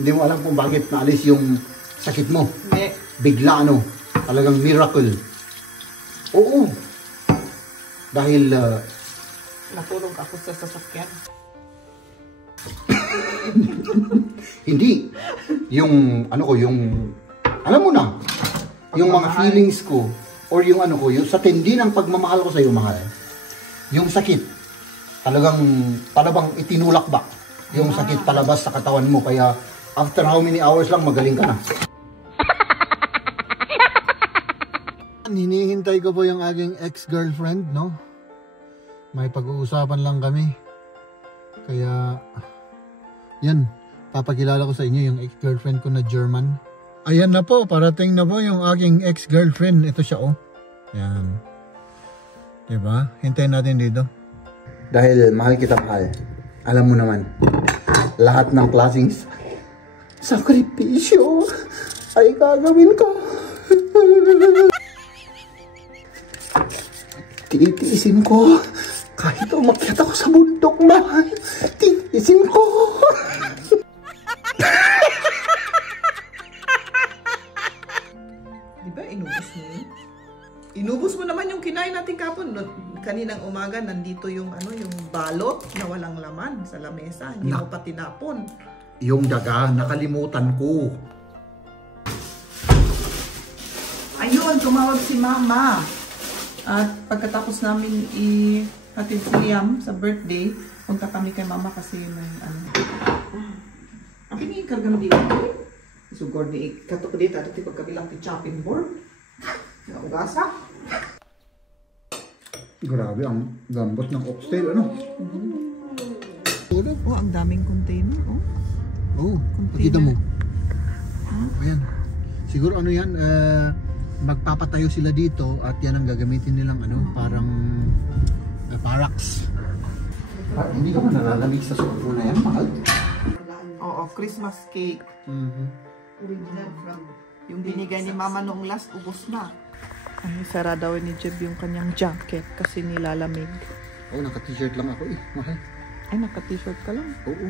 Hindi mo alam kung bakit naalis yung sakit mo. Hindi. Bigla talagang miracle. Oo. Dahil natulog ako sa sasakyan. hindi. Yung alam mo na, yung mga feelings ko, or yung yung sa tindi ng pagmamahal ko sa iyo, mahal. Yung sakit, talabang itinulak ba? Yung sakit palabas sa katawan mo, kaya after how many hours lang magaling ka na. Hinihintay ko po yung aking ex-girlfriend, no? May pag-uusapan lang kami. Kaya, yan, papakilala ko sa inyo yung ex-girlfriend ko na German. Ayan na po, parating na po yung aking ex-girlfriend. Ito siya, oh. Yan. Diba? Hintayin natin dito. Dahil mahal kita, mahal. Alam mo naman, lahat ng klaseng sakripisyo ay gagawin ko. Titiisin ko. Kahit umakyat ako sa bundok, mahal. Titiisin ko. Diba, inubos mo yun? Inubos mo naman yung kinain natin kapon. Kaninang umaga, nandito yung yung balot na walang laman sa lamesa. Hindi mo pa tinapon. Yung daga, nakalimutan ko. Ayun, tumawag si Mama. At pagkatapos namin hatid si Liam sa birthday, punta kami kay Mama kasi may Ang kinikarga mo dito. Sugor ni kato ko dito at pagkabilang ti chopping board. Naugasa. Grabe ang gambot ng oxtail, ano? Oh, ang daming container, oh. Oh, pakita mo. Ayan. Siguro yan, magpapatayo sila dito at yan ang gagamitin nilang parang barracks. Hindi ka man nalalamig sa suot mo na yan, mahal? Oo, Christmas cake. Original from yung binigay ni Mama noong last, ubos na. Sara daw ni Jeb yung kanyang jacket kasi nilalamig. Oh, naka-t-shirt lang ako mahal. Ay, naka-t-shirt ka lang? Oo.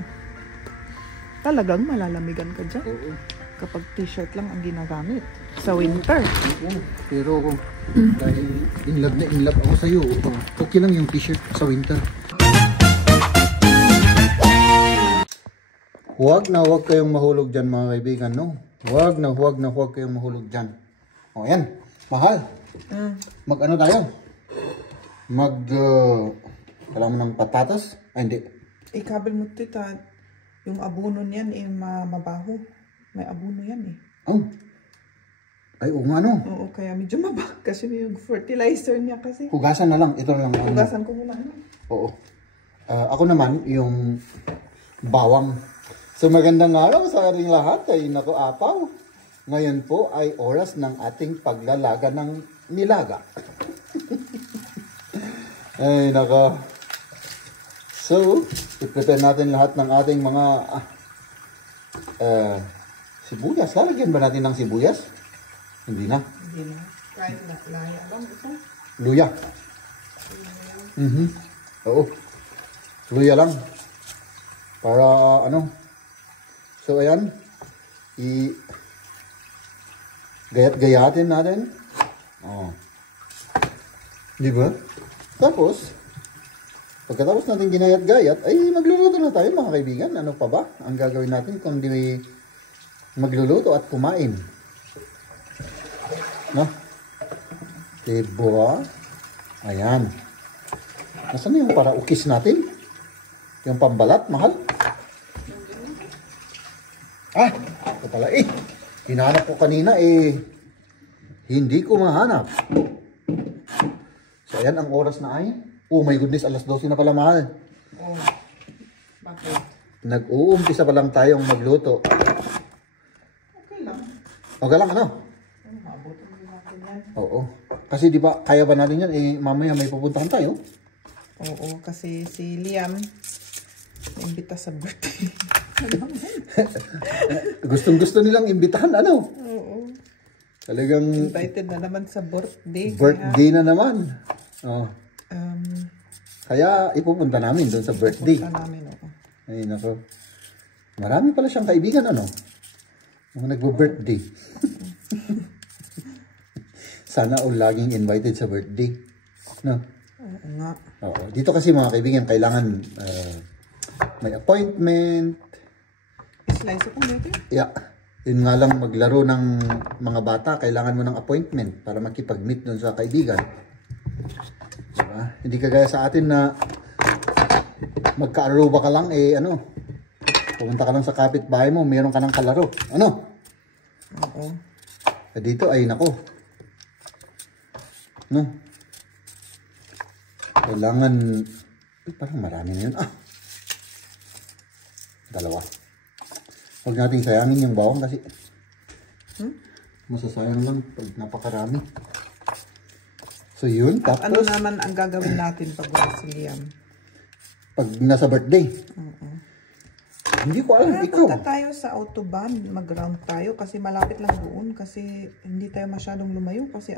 Talagang malalamigan ka dyan? Oo. Kapag t-shirt lang ang ginagamit sa winter. Oo. Pero dahil in love ako sa'yo, okay lang yung t-shirt sa winter. Huwag kayong mahulog dyan, mga kaibigan, no? Huwag kayong mahulog dyan. O, yan. Mahal. Mag-ano tayo? Kailangan mo ng patatas? Ay, hindi. Ikabel mo tita, yung abono niyan mabaho. May abono yan Oh. Ay, oo nga, no? Oo, kaya medyo mabag kasi yung fertilizer niya kasi. Hugasan na lang. Ito na lang. Hugasan ko muna. Oo. Ako naman, yung bawang. So, magandang araw sa ating lahat. Ay, naku, apaw. Ngayon po ay oras ng ating paglalaga ng nilaga. Ay, nako. So, i-prepare natin lahat ng ating mga sibuyas. Lalagyan ba natin ng sibuyas? Hindi na. Hindi na. Kahit na laya lang ito. Luya. Oo. Luya lang. Para So, ayan. Gayat-gayatin natin. Oh. Di ba? Tapos, pagkatapos natin ginayat-gayat, ay magluluto na tayo, mga kaibigan. Ano pa ba ang gagawin natin kung di magluluto at kumain? No? Diba? Ayan. Nasaan yung para ukis natin? Yung pambalat, mahal? Ito pala hinahanap ko kanina hindi ko mahanap. So ayan ang oras na ay. Oh my goodness, alas 12 na pala, mahal. Oh. Bakit? Nag-uumpisa pa lang tayong magluto. Okay lang. Okay lang, ano? Maabutin din natin yan. Oo. Kasi di ba kaya ba natin yan? Mamaya may pupuntahan tayo. Oo, kasi si Liam imbita sa birthday. Gustong-gusto nilang imbitahan, ano? Oo. Talagang invited na naman sa birthday. Birthday na naman. Oh. Kaya ipupunta namin doon sa birthday. Ipupunta namin, oo. Ay, nako. Marami pala siyang kaibigan, ano? Mga nagbo-birthday. Sana all laging invited sa birthday. No? Oo nga. Oo. Dito kasi mga kaibigan, kailangan may appointment. Slice ko dito. Yeah. Yun nga lang, maglaro ng mga bata, kailangan mo ng appointment para makipag-meet dun sa kaibigan. Diba? Hindi kagaya sa atin na magka-aruba ka lang, pumunta ka lang sa kapitbahay mo, meron ka ng kalaro. Ano? Oo. Dito ay nako. No? Kailangan, parang marami na yun. Dalawa. Huwag nating sayangin yung bawang kasi masasayang lang pag napakarami. So yun, tapos ano naman ang gagawin natin pag wala si Liam? Pag nasa birthday? Hindi ko alam, ikaw. Punta tayo sa autobahn, mag-round tayo kasi malapit lang doon kasi hindi tayo masyadong lumayo kasi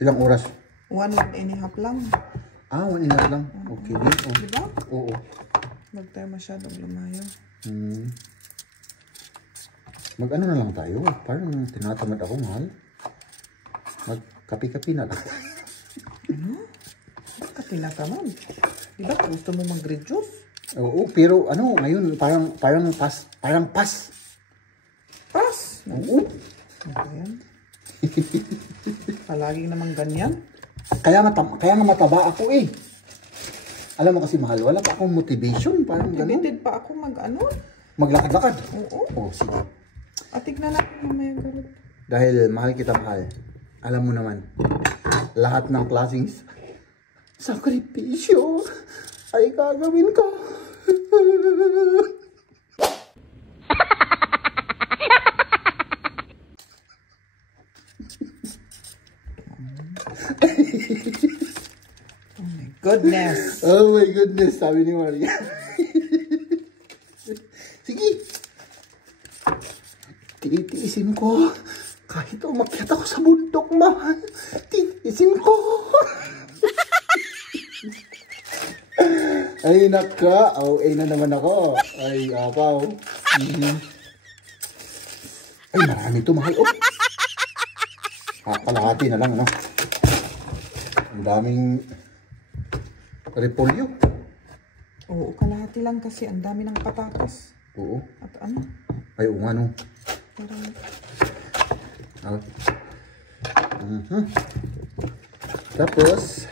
Ilang oras? 1.5 lang. 1.5 lang. Okay. Oh. Diba? Oo. Huwag tayo masyadong lumayo. Mag-ano na lang tayo. Parang tinatamad ako, mahal. Mag-kapi-kapi na lang. Kapi na ka man. Diba gusto mo mag-reduce? Oo, pero ngayon parang pas. Pas? Oo. Ano yan? Palagi naman ganyan. Kaya nga mataba ako eh. Alam mo kasi mahal, wala pa akong motivation. Parang Motivated pa ako maglakad-lakad. Oo. Oh, sige. Tignan natin mamaya ganun. Dahil mahal kita, mahal. Alam mo naman, lahat ng klaseng sakripisyo ay gagawin ko. Goodness. Oh my goodness, sabi ni Maria. Sige. Titiisin ko. Kahit umakyat ako sa bundok, mahal. Titiisin ko. Ay, naka. Na naman ako. Ay, apaw. Ay, marami ito, mahal. Kalahati na lang, no? Ang daming repolyo. Oo, kalahati lang kasi ang dami ng patatas. Oo. At Ay, oo nga, no? Parang Tapos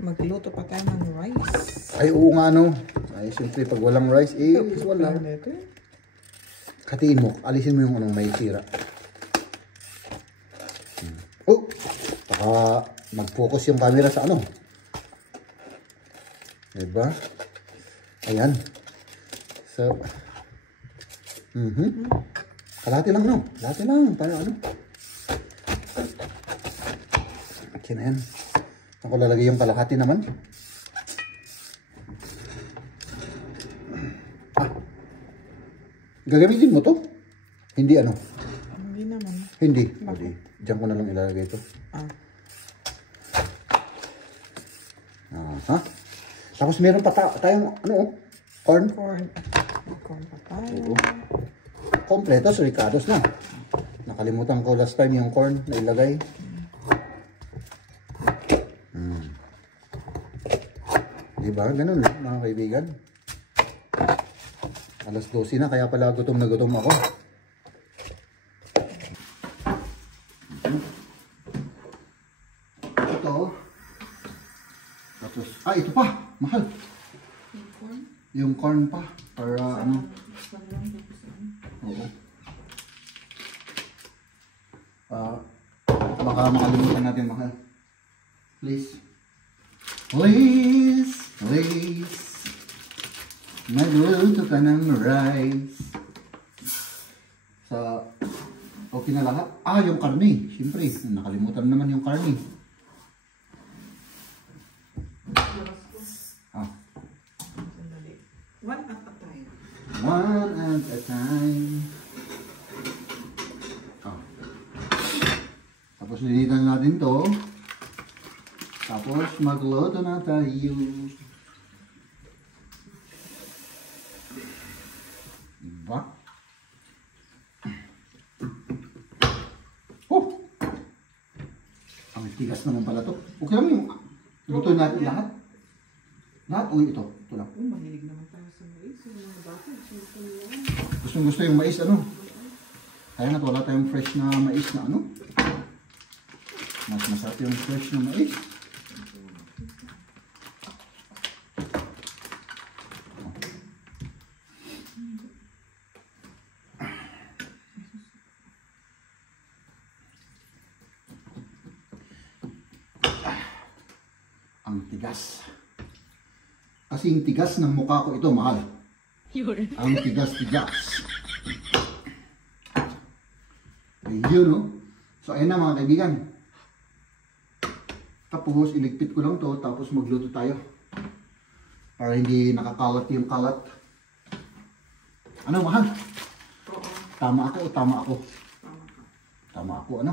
magluto pa tayo ng rice. ay oo nga, no? Ay siyempre pag walang rice wala. Hatiin mo, alisin mo yung may sira. Baka mag-focus yung camera sa diba? Ayan. So kalahati lang, no? Kalahati lang. Para Okay na yan. Ako lalagay yung kalahati naman. Gagamitin mo to? Hindi Hindi naman. Hindi. Bakit? Diyan ko na lang ilalagay ito. Tapos meron pa tayong corn. Corn pa tayo. Kompletos, ricados na. Nakalimutan ko last time yung corn na ilagay. Diba? Ganun, mga kaibigan. Alas 12 na, kaya pala gutom na gutom ako. Ito. Tapos, ito pa. Mahal. Yung corn pa. Para Oo. Baka makalimutan natin, mahal. Please. Please. Magluto ka ng rice. Okay na lahat? Yung karne. Siyempre, nakalimutan naman yung karne. One at a time. One at a time. Tapos linitan natin to. Tapos magluto na tayo. Tigas naman pala to. Okay lang yung luto natin lahat. Lahat o ito? Ito lang. Mahilig naman tayo sa mais. Yung mga bata. Gustong gusto yung mais ano? Kaya nga wala tayong fresh na mais na ano? Mas masarap yung fresh na mais. Ang tigas. Kasing tigas ng mukha ko ito, mahal. Ang tigas-tigas. Ayun, no? So, ayan na mga kaibigan. Tapos, iligpit ko lang to, tapos magluto tayo. Para hindi nakakalat yung kalat. Ano, mahal? Tama ako o tama ako? Tama ako, ano?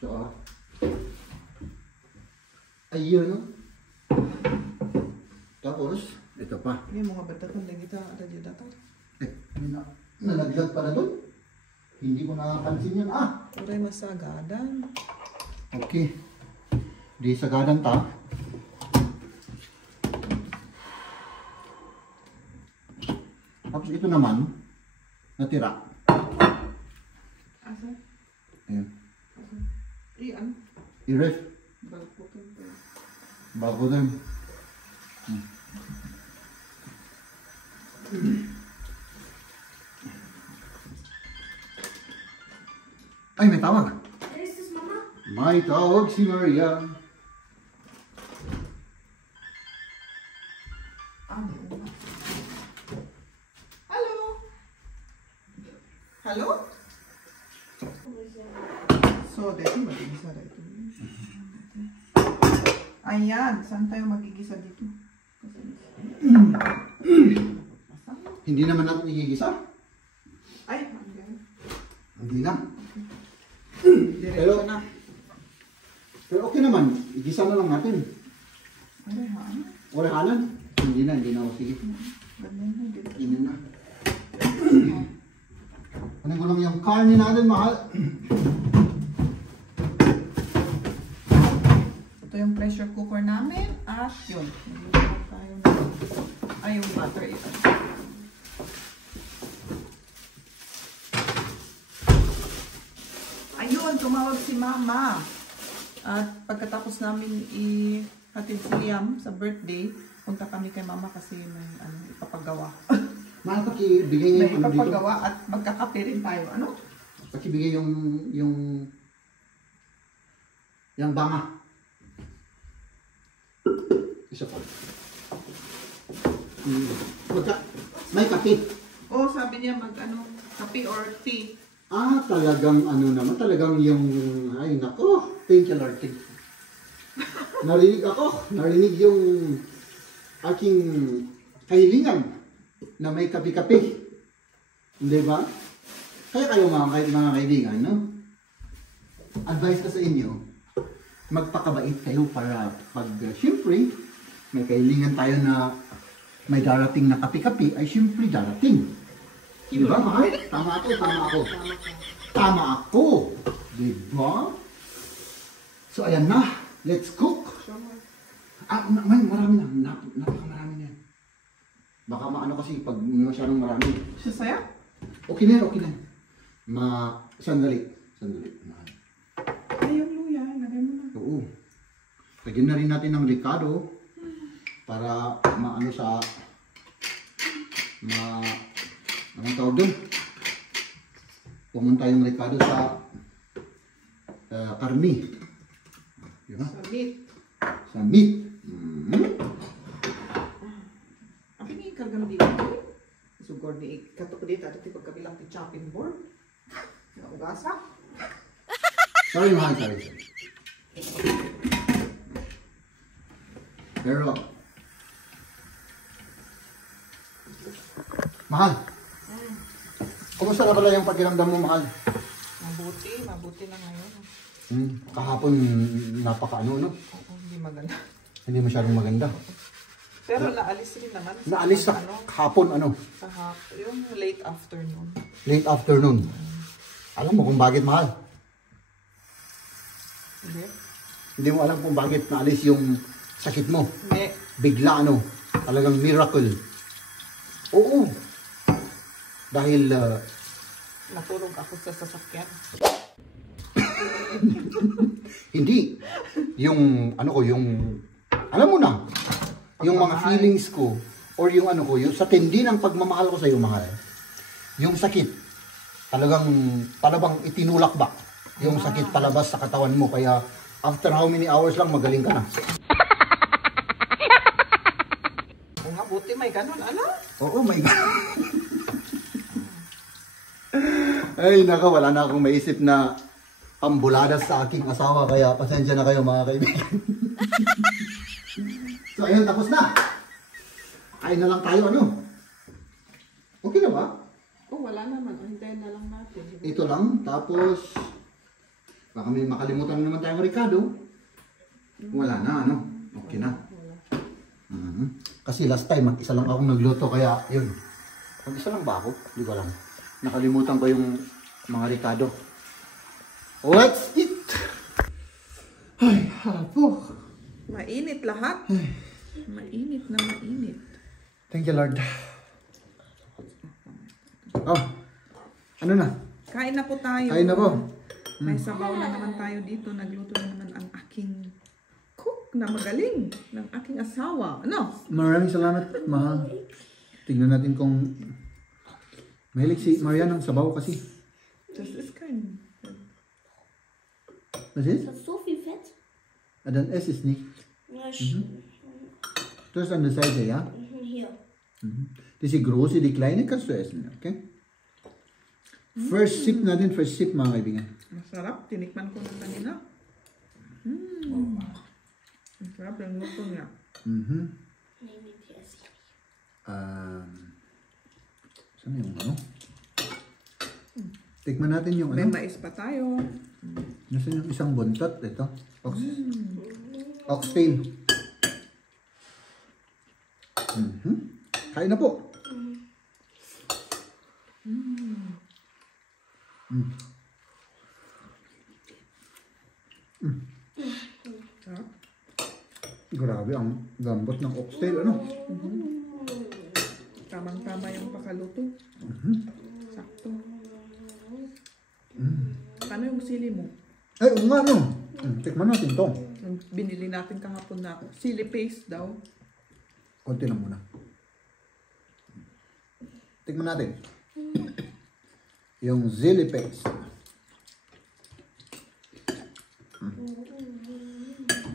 So, ayun, no? Tapos, ito pa. Yung mga bata kung lagi ada di data. Nalaglag pala doon. Hindi ko nakapansin yun. Uray masagadan. Okay. Di sagadan ta. Tapos ito naman, natira. Asa? Ayan. Iyan? I-ref. Bago din. Ay, may tawag. Is this Mama? May tawag si Maria. Hello? Hello? So, dito magigisa dito. Ayan, saan tayo magigisa dito? Hindi naman natin igigisa. Ay, hanggang. Hindi na. Diretso na. Pero okay naman. Igisa na lang natin. Ay, haan. Orahanan. Hindi na. Sige. Ganyan na, diretso. Hindi na. Ano ko lang yung karne natin, mahal. Ito yung pressure cooker namin. At yun. Nagigisa tayo na. Ay, yung butter ito. Ayun, tumawag si Mama. At pagkatapos namin ihatid si Liam sa birthday, punta kami kay Mama kasi may ipapagawa. Mahal, pakibigay May yung ano dito. ipapagawa at magkakape rin tayo. Ano? Pakibigay yung banga. Isa pa. May kape. Oh, sabi niya kape or tea. Talagang ano naman, talagang yung, ay nako, thank you Lord, thank you. Narinig yung aking kahilingan na may kape-kape. Hindi ba? Kaya kayo mga kaibigan, no? Advice ko sa inyo, magpakabait kayo para pag, syempre, may kahilingan tayo na may darating na kape-kape, ay syempre darating. Diba, mahal? Tama ako. Diba? So, ayan na. Let's cook. Marami na. Napakamarami na yan. Baka maano kasi pag masyadong marami. Sasaya? Okay na yan. Sandali. Mahal. Ay, yung luya. Lagay mo na. Oo. Lagyan na rin natin ng likado para maano sa anong tawag doon? Pumunta yung rekado sa karni. Diba? Sa meat. Apa ni kargang dito? Sugod ni katok dito at pagkabilang ti chopping board. Naugasa. Sorry, mahal. Pero mahal. Kumusta na pala yung pakiramdam mo, mahal? Mabuti na ngayon. Kahapon napaka-ano, no? Oo, hindi maganda. Hindi masyadong maganda. Pero naalis rin naman. Naalis sa hapon, ano? Sa hapon, yung late afternoon. Late afternoon. Alam mo kung bakit, mahal? Hindi. Hindi mo alam kung bakit naalis yung sakit mo. Hindi. Bigla talagang miracle. Oo. Dahil Natulog ako sa sasakyan. hindi. Yung alam mo na, yung mga feelings ko, or yung yung sa tindi ng pagmamahal ko sa iyo, mahal, yung sakit, talabang itinulak ba? Yung sakit palabas sa katawan mo, kaya after how many hours lang magaling ka na. Kung nga, buti may ganun, ano? Oo, my God. Ay, naka, wala na akong maisip na pambuladas sa aking asawa, kaya pasensya na kayo mga kaibigan. So, ayun, tapos na. Kain na lang tayo, ano? Okay na ba? Oh, wala naman. Hintayin na lang natin. Ito lang, tapos baka may makalimutan naman tayong Ricardo. Wala na, ano? Okay na. Kasi last time, mag-isa lang akong nagluto, kaya yun. Mag-isa lang ba ako? Hindi ko alam. Nakalimutan ko yung mga Ricardo. What's it? Ay, hapo. Mainit lahat. Mainit na mainit. Thank you, Lord. Oh, ano na? Kain na po tayo. Kain na po. May sabaw na naman tayo dito. Nagluto na naman ang aking cook na magaling ng aking asawa. Ano? Maraming salamat, mahal. Tingnan natin kung mahilig si Marian ng sabaw kasi. Das ist kein... Was ist? Das ist so viel Fett. Ah, dann ess es nicht. Ja, Du hast an der Seite, ja? Hier. Diese große, die kleine kannst du essen, okay? First sip natin, first sip mga kaibigan. Masarap. Tinikman ko na kanina. Masarap yung luto niya. Nee, mit Persil. Saan yung ano? Tikman natin yung May ano. mais pa tayo. Nasaan yung isang buntot? Ito. Oxtail. Kain na po. Sarap. Grabe ang gambot ng oxtail, ano? Tamang-tama yung pakaluto. Sakto. Paano yung sili mo? Ay, oo nga, no? Tikman natin to. Yung binili natin kahapon na sili paste daw. Konti lang muna. Tikman natin. Yung chili paste.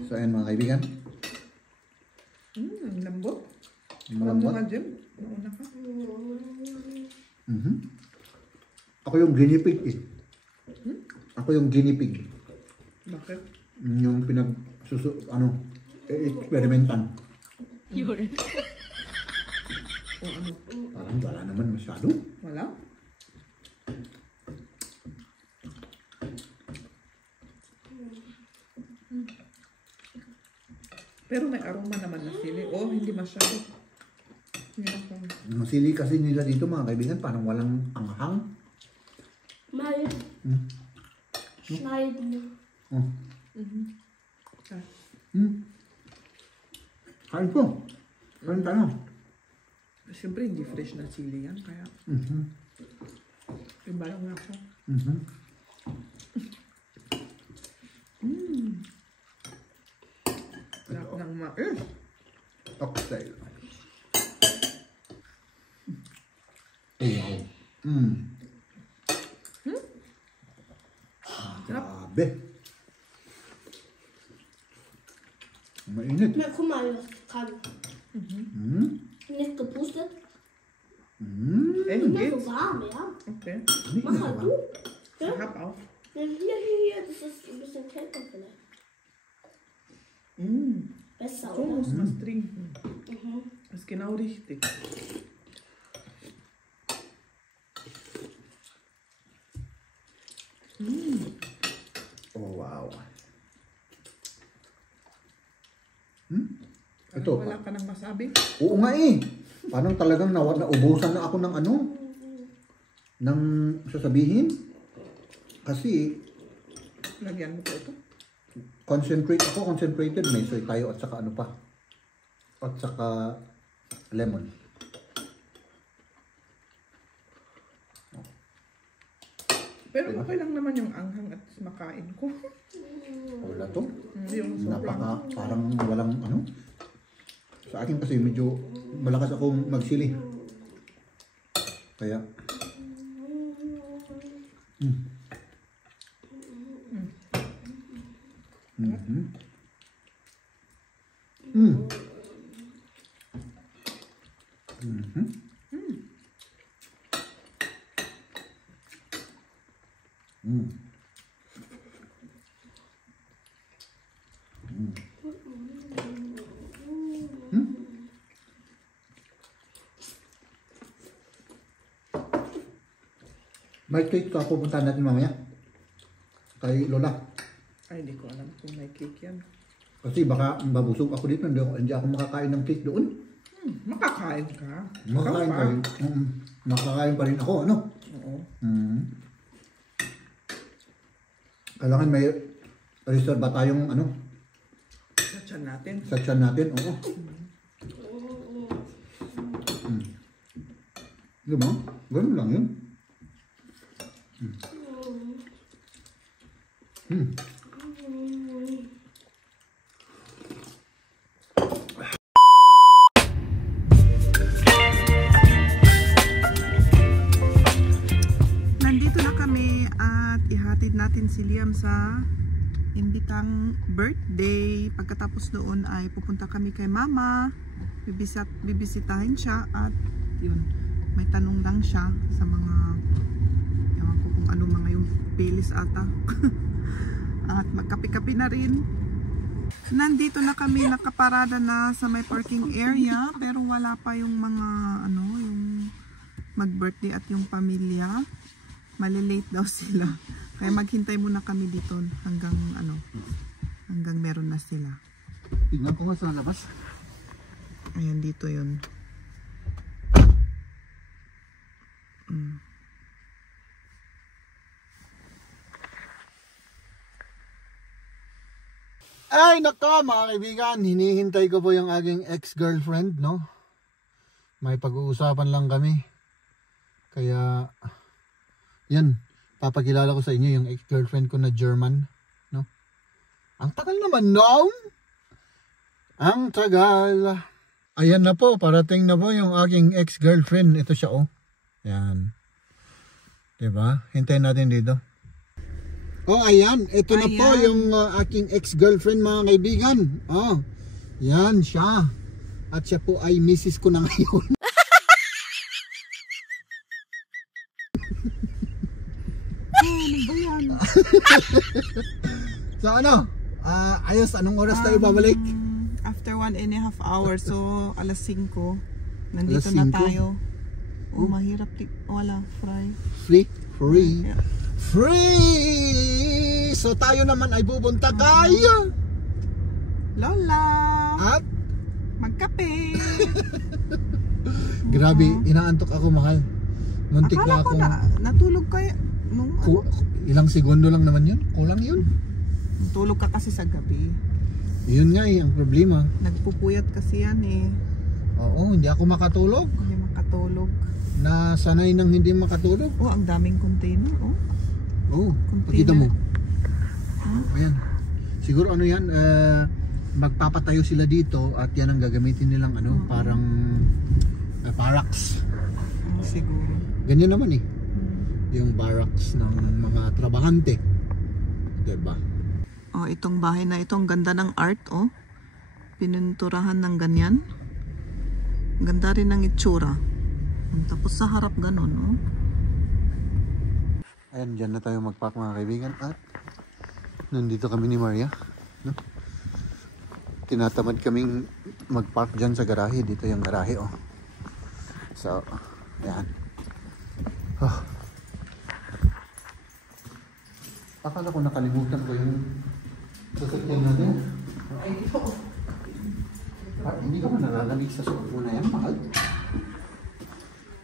So, ayan mga kaibigan. Ang lambot. Malambot. Alam mo nga, Jim. Nauna ka. Ako yung guinea pig eh. Ako yung guinea pig. Bakit? Yung experimentan. Yun. O ano? Parang wala naman masyado. Wala? Pero may aroma naman na sili. Oh, hindi masyado. Hindi ako. Yung sili kasi nila dito mga kaibigan, parang walang anghang. Mal schneiden. Oh. Ah, Kain po. Kain tayo. Siyempre, hindi fresh na sili yan. Kaya, iba lang nga siya. Sarap ng mais. Oxtail. Grabe. Mainit. Na, guck mal, was ich kann. Nicht gepustet. Eh, Immer so geht's? warm, ja? Okay. Mach mal du. Ja? Sarap auch. Hier. Das ist ein bisschen kälter vielleicht. Besser, So oder? muss man es trinken. Das ist genau richtig. Oh, wow. Parang Ito. wala ka nang masabi. Oo nga eh. Parang talagang naubusan na ako ng ng sasabihin. Kasi, Lagyan mo ko ito. concentrated. May soy tayo at saka ano pa. At saka lemon. Pero okay lang naman yung anghang at makain ko. Wala to. Yung sobrang... Parang walang ano. Sa akin kasi medyo malakas akong magsili. Kaya... May cake ka, pupuntahan natin mamaya. Kay Lola. Ay, hindi ko alam kung may cake yan. Kasi baka mabusog ako dito, hindi ako makakain ng cake doon. Makakain ka. Makakain pa rin. Makakain pa rin ako, ano? Oo. Kailangan may reserve ba tayong ano? Sa tiyan natin. Sa tiyan natin, oo. Diba? Ganun lang yun. Nandito na kami at ihatid natin si Liam sa imbitang birthday. Pagkatapos doon ay pupunta kami kay Mama. Bibisitahin siya at yun, may tanong lang siya sa mga ewan ko kung ano mga yung pilis ata. At magkape-kape na rin. Nandito na kami, nakaparada na sa may parking area pero wala pa yung mga ano, yung mag-birthday at yung pamilya. Malilate daw sila. Kaya maghintay muna kami dito hanggang ano, hanggang meron na sila. Tingnan ko nga sa labas. Ayan, dito yun. Ay nako mga kaibigan, hinihintay ko po yung aking ex-girlfriend, no? May pag-uusapan lang kami. Kaya yan, papakilala ko sa inyo yung ex-girlfriend ko na German, no? Ang tagal naman, no? Ang tagal. Ayan na po, parating na po yung aking ex-girlfriend. Ito siya, oh. Yan. Diba? Hintayin natin dito. Oh, ayan. Ito na po yung aking ex-girlfriend, mga kaibigan. Oh, yan siya. At siya po ay misis ko na ngayon. Ano ba yan? So ano? Ayos, anong oras tayo babalik? After 1.5 hours, so alas 5. Nandito Alas na 5? tayo. Oh, mahirap. Wala, Free? Yeah. Free! So tayo naman ay pupunta kay Lola! At magkape! grabe, inaantok ako, mahal. Muntik Akala na ko ako. natulog kayo. Ilang segundo lang naman yun. Kulang yun. Natulog ka kasi sa gabi. Yun nga ang problema. Nagpupuyat kasi yan eh. Oo, hindi ako makatulog. Hindi makatulog. Nasanay nang hindi makatulog. Oh, ang daming container. Oh. Oo, Container. pakita mo. Huh? Ayan. Siguro ano yan, magpapatayo sila dito at yan ang gagamitin nilang ano, parang barracks. Oh, siguro. Ganyan naman eh. Yung barracks ng mga trabahante. Diba? Oh, itong bahay na ito, ang ganda ng art, oh. Pininturahan ng ganyan. Ganda rin ng itsura. Tapos sa harap ganon, oh. Ayan, dyan na tayo magpark mga kaibigan at nandito kami ni Maria, no? Tinatamad kaming magpark dyan sa garahe. Dito yung garahe, oh. So, ayan. Oh. Akala ko nakalimutan ko yung sasakyan natin. Ay, ito. Hindi ka ba nalalamig sa suot mo na yan, mahal?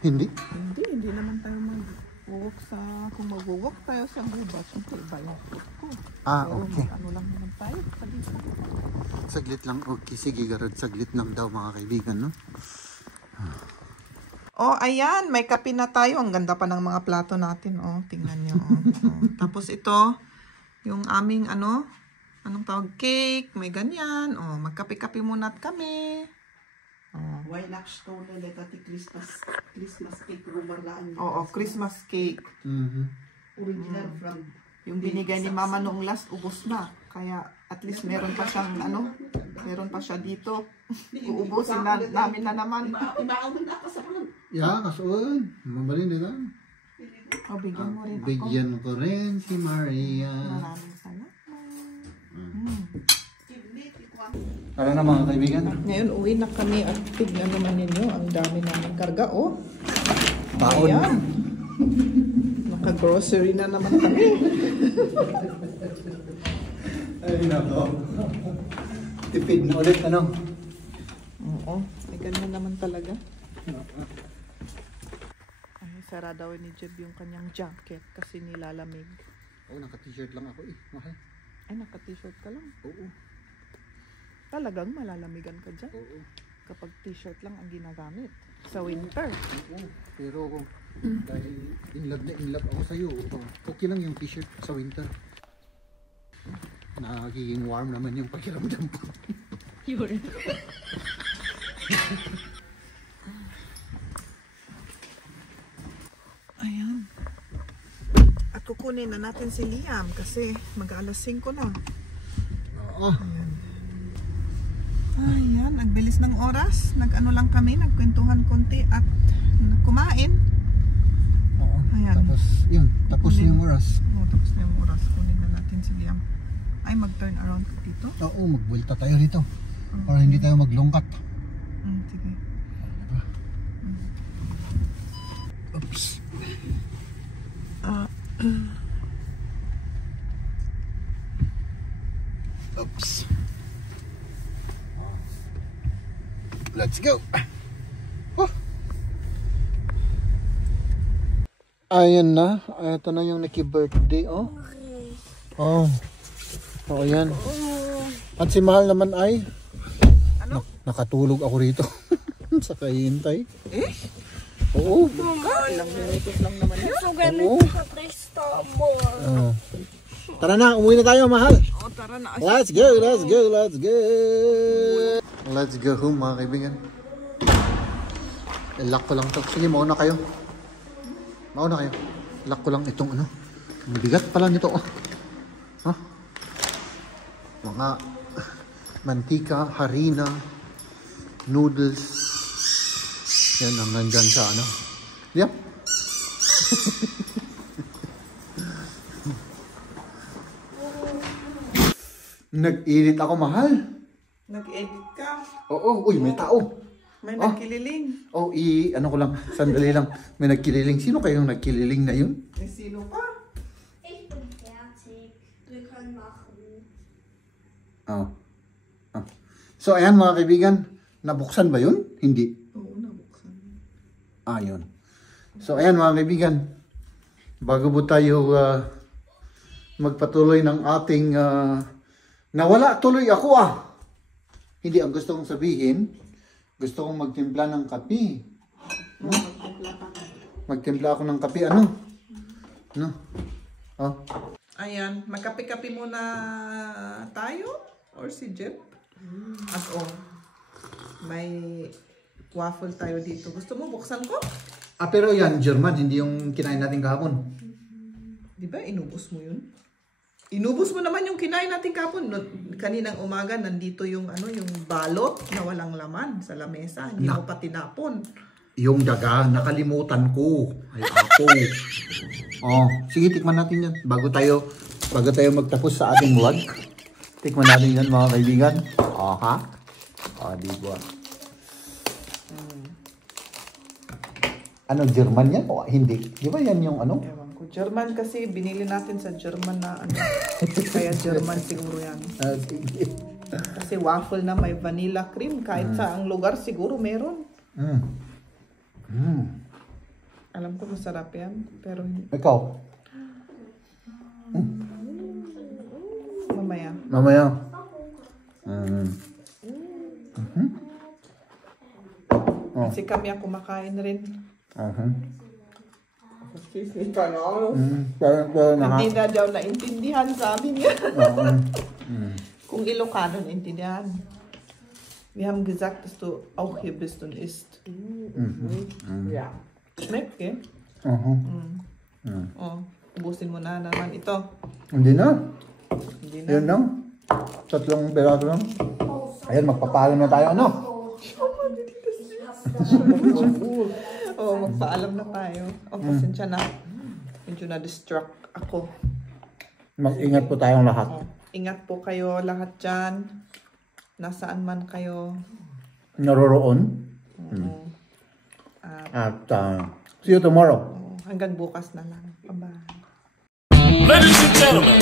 Hindi? Hindi naman tayo mag-walk sa, kung mag-walk tayo sa gubat, siyempre iba yung suot ko. Ah, Pero okay. ano lang naman tayo. Saglit lang. Okay, sige Garod. Saglit lang daw mga kaibigan, no? Oh, ayan. May kape na tayo. Ang ganda pa ng mga plato natin. Oh, tingnan nyo. Oh. Oh. Tapos ito, yung aming ano, anong tawag? Cake. May ganyan. Oh, magkape-kape muna kami. Oh. Why not stone na dati Christmas cake rumarlaan. Oo, Christmas cake. Original from Yung binigay ni Mama noong last, ubos na. Kaya at least meron pa siyang ano, meron pa siya dito. Uubusin na namin na naman. Imaaman na ako sa mga. Yeah, kasuon. Mabalin din lang. O, bigyan mo rin ako. Bigyan ko rin si Maria. Maraming salamat. Tara na mga kaibigan. Ngayon, uwi na kami at tignan naman ninyo. Ang dami namin karga, oh. Baon. Ayan. Naka-grocery na naman kami. Ay, nako. Tipid na ulit, ano? Oo, ay ganun naman talaga. Ay, sara daw ni Jeb yung kanyang jacket kasi nilalamig. Oh, naka-t-shirt lang ako eh. Mahal. Ay, naka-t-shirt ka lang. Oo. Talagang malalamigan ka dyan Oo. kapag t-shirt lang ang ginagamit sa winter. Oo. Pero dahil in love ako sa'yo, okay lang yung t-shirt sa winter. Nagiging warm naman yung pakiramdam ko. Yun. Ayan. At kukunin na natin si Liam kasi mag-alas 5 na. Oo. Ayan, nagbilis ng oras. Nag-ano lang kami, nagkwentuhan konti at kumain. Oo. Ayan. Tapos, yun. Tapos Kunin. yung oras. Oo, tapos na yung oras. Kunin na natin si Liam. Ay, mag-turn around ka dito. Oo, magbuelta tayo rito. Para hindi tayo maglungkat. Sige. Diba? Oops. Oops. Let's go. Oh. Ayan na. Ito na yung naki-birthday, oh. Oh. Oo, yan. At si Mahal naman ay Ano? nakatulog ako rito. Sa kahihintay. Eh? Oo. Ilang minutos lang naman yun. Oo. Oh. Tara na, umuwi na tayo, Mahal. O, tara na. Let's go, let's go, let's go. Let's go home, mga kaibigan. Lock ko lang to. Sige, mauna kayo. Mauna kayo. Lock ko lang itong ano. Ang bigat pala nito, oh. Huh? Mga mantika, harina, noodles. Yan ang nandyan sa ano. Yep. Nag-edit ako, Mahal. Nag-edit ka. Oo, uy, may tao. May nagkililing. Oh, ano ko lang, sandali lang. May nagkililing. Sino kayong nagkililing na yun? Eh, sino pa? Ich bin fertig. Wir können machen. Oh. Oh. So, ayan mga kaibigan. Nabuksan ba yun? Hindi. Oo, nabuksan. Ah, yun. So, ayan mga kaibigan. Bago po tayo magpatuloy ng ating nawala tuloy ako Hindi, ang gusto kong sabihin, gusto kong magtimpla ng kape. Magtimpla ako ng kape. Ano? Ano? Oh. Ayan, magkape-kape muna tayo or si Jeb. At may waffle tayo dito. Gusto mo buksan ko? Pero yan, German, hindi yung kinain natin kahapon. Di ba inubos mo yun? Inubos mo naman yung kinain natin kahapon. Kaninang umaga, nandito yung yung balot na walang laman sa lamesa. Hindi mo pa tinapon. Yung daga, nakalimutan ko. Ay, ako. Oh, sige, tikman natin yan. Bago tayo magtapos sa ating vlog. Tikman natin yan, mga kaibigan. Ha? Di ba? Ano, German yan o hindi? Di ba yan yung ano? Ewan ko. German kasi, binili natin sa German na Kaya German siguro yan. Sige. Kasi waffle na may vanilla cream. Kahit sa ang lugar siguro meron. Alam ko masarap yan. Pero Ikaw? Mamaya. Oh. Kasi kami ang kumakain rin. Excuse me, ano? Pero Hindi na daw naintindihan, sabi niya. Kung Ilocano naintindihan. Wir haben gesagt, dass du auch hier bist und isst. Ja. Schmeckt, gell? Oh, ubusin mo na naman ito. Hindi na. Hindi na. Yun lang. 3 peraso lang. Ayan, magpapaalam na tayo, ano? Oo, magpaalam na tayo. O, pasensya na. Medyo na-distract ako. Mag-ingat po tayong lahat. Oh, ingat po kayo lahat dyan. Nasaan man kayo. Naroroon. At see you tomorrow. Hanggang bukas na lang. Bye-bye. Ladies and gentlemen,